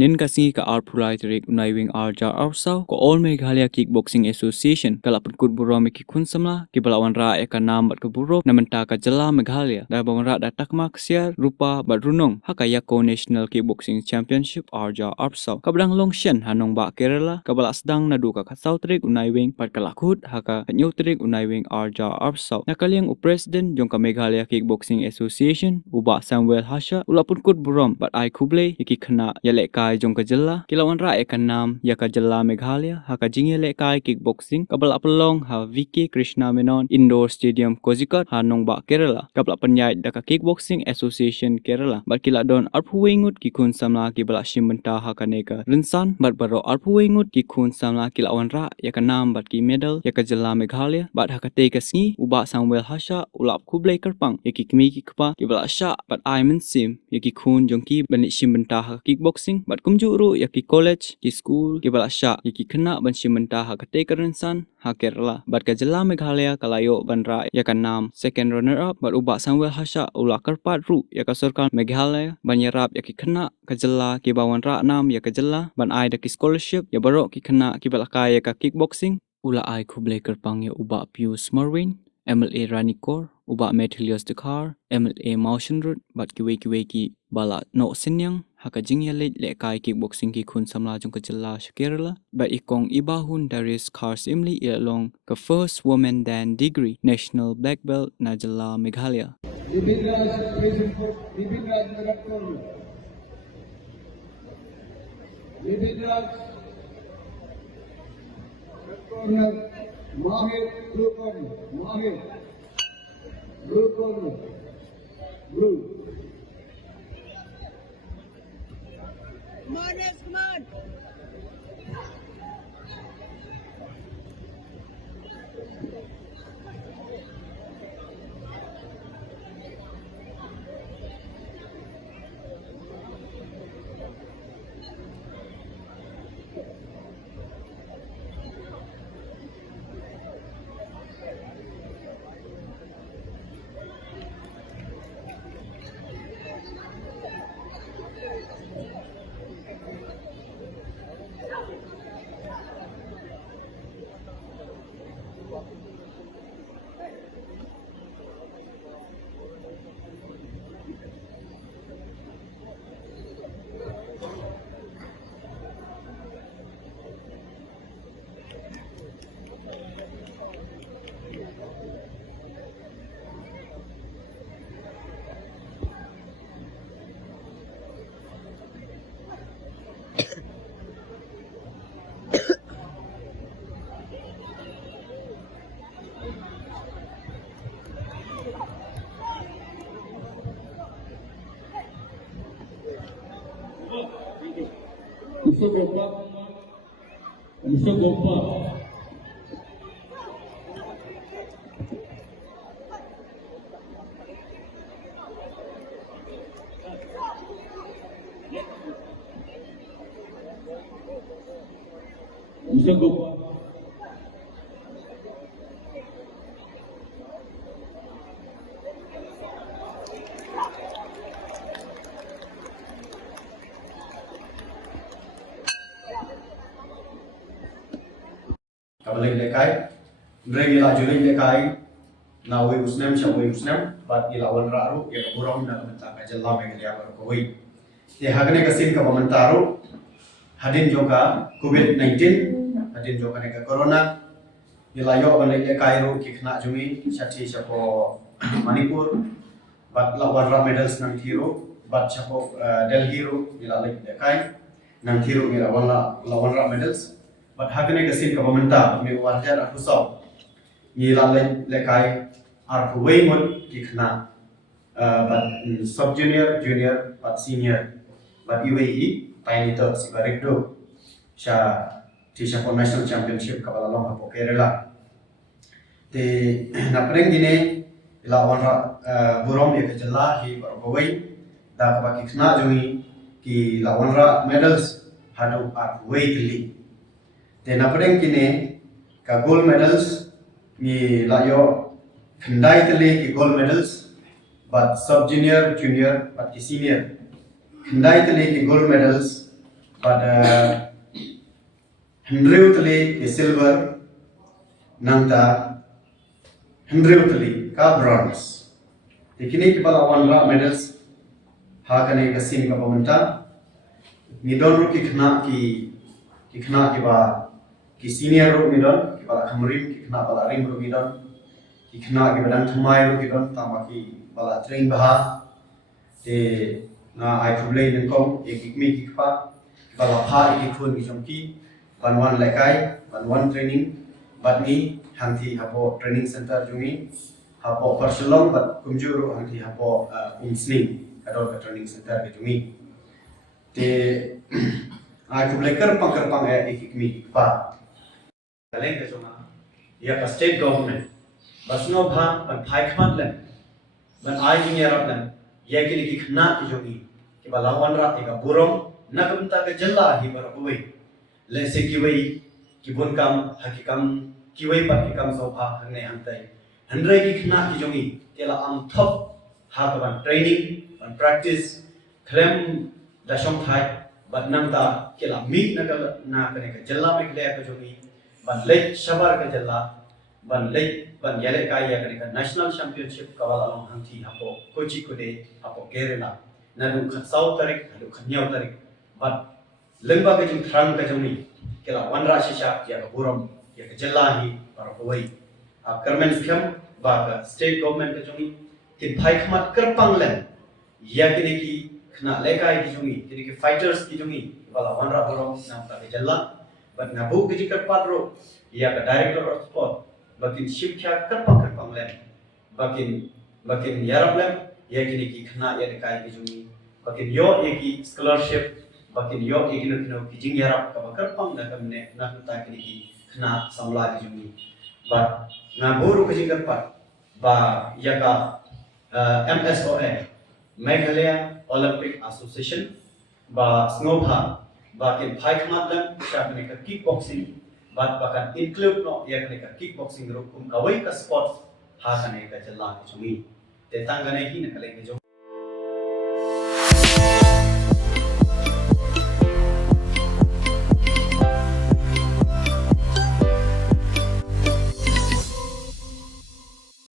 nin kasi ka arpulai terik unaiwing arja arsau ko all Meghalaya Kickboxing Association kalapun kut burome ki kun samla ki balawan ra ya ka nam bat ke buruk na menta ka jela Meghalaya da bawang ra da takmak siar rupa bat runong haka Iako National Kickboxing Championship arja arsau kablang longshen hanong ba Kerala kabala sedang nadu ka kasau terik unaiwing pat kalakut haka nyu terik unaiwing arja arsau nakaliang President jong ka Meghalaya Kickboxing Association uba Samuel Hasha ulapun kut burom bat ai kuble iki khana yale kai jong ka jella kilawan ra e kan nam ya ka jella Meghalaya ha ka jing yale kai kickboxing kabala pelong ha VK Krishna Menon Indoor Stadium Kozhikode ha nong ba Kerala kabla penyai da ka Kickboxing Association Kerala bat kila don arpu wengut ki kun samla ki bala shimbenta ha ka neka rinsan bat baro arpu wengut ki kun samla kilawan ra ya ka nam bat ki medal ya ka jella Meghalaya bat ha ka te ka sngi uba Samuel Hasha ulap kublai kerpang yaki kemi ki kapa ki bala sha bat ai mensim yaki kun jongki bani shimbenta ha kickboxing bat kumjuru yaki college ki school ki bala sha yaki kena ban shimbenta ha kate karensan ha Kerala bat ka jela Meghalaya kalayo banra yaka nam second runner up bat uba Samuel Hasha ula kerpat ru yaka sarkal Meghalaya ban yarap yaki kena ka jela ki bawan ra nam yaka jela ban ai da ki scholarship ya barok ki kena ki bala kaya ka kickboxing ula ai kublai kerpang ya uba Pius Marwin MLA Ranikor, uba Methilius Dekar, MLA Motion Road, bat kiwe ki bala no senyang, haka jingya le kai kickboxing ki kun samla jong kejela Kerala, bat ikong Ibahundaris Kharsyiemlieh ilalong ke first woman dan degree national black belt na jela Meghalaya. Mahir, blue corner, Mahir, blue corner, blue. Come on, Rex, come on. Bisa gopa. Bisa gopa. Kabaleng lekai, mereka ila juling lekai, nawi usnem shawi usnem, bat ila wan raru, ya burong na mentak aja lam yang dia berkoi. Ya hagne kasin ka pementaru, hadin joka COVID-19, hadin joka nega corona, ila yo baleng lekai ru kikna jumi, syati syapo Manipur, bat lawan ra medals nang thiru, bat syapo Delhi ru ila lekai, nang thiru ila lawan ra medals. But hakane kasin ka pementa mi warjar aku so ni lalai lekai ar huwei mut kikna but sub junior but senior but UAE tiny to si barekdo sha tisha for national championship ka balalong ha Kerala te napreng dine ila wanra burom ye kejela hi barwei da ka kikna jumi ki lawanra medals hadu ar huwei tili te napreng kine ka gold medals ni layo khandai tele ki gold medals but sub junior but ki senior khandai tele ki gold medals but Hendreutli silver nangta Hendreutli ka bronze. Ikini kibala wanra medals hakane kasin ka pamenta midon ru ki khna ki ba ki senior ru midon ki bala khamrim ki khna bala rim ru midon ki khna ki badang thamai ru midon tama ki bala train baha te na ai khublei nengkong ekikmi ki khpa bala pha ki khun ki jomki banwan lekai banwan training batni hangthi hapo training center jungi hapo parsulong bat kumjuru hangthi hapo insning kadol ka training center ke jungi te ai khublei kerpang ekikmi ki khpa kaleng ke jonga ya state government basno bha ban phai khmat len ban ai ki ngerap len ya ki ki khna ki jogi ki bala wanra eka burong nakamta ka jalla hi bar buai le se ki wei ki bun kam hakikam ki wei pat ki kam so pha hangne hantai handrai ki khna ki jogi kela am thop ha ka ban training ban practice khlem da shom thai ban namta kela mi na ka ka jalla me kle ka jogi ban le shabar ka jalla ban yale kai ya ka national championship kawala long hangthi hapo kochi kode hapo kerala nanu khatsau tarik halu khanyau tarik but lengba ka jing thrang ka jami kela wanra shisha ya ka buram ya ka jalla hi par hoi ap karmen kham ba ka state government ka jami tin phai khmat karpang len ya ki khna lekai ki jami ki fighters ki jami bala wanra buram nam ta ka jalla but nabu ki karpat ro ya ka director of sport bakin shipkya karpang len bakin yarap len ya ki khna ya kai ki jumi bakin yo ki scholarship bakin yo no ki jing yarap ka karpang na kamne na ta ki khna samla ki jumi ba na boru ki karpat ba ya ka MSOA Meghalaya Olympic Association ba snobha bakin phai khmat len shapne ka kickboxing bahkan include no ya ka kickboxing ro kum kawai ka sports ha kane ka jalla ki jumi te tangane hi na kale ke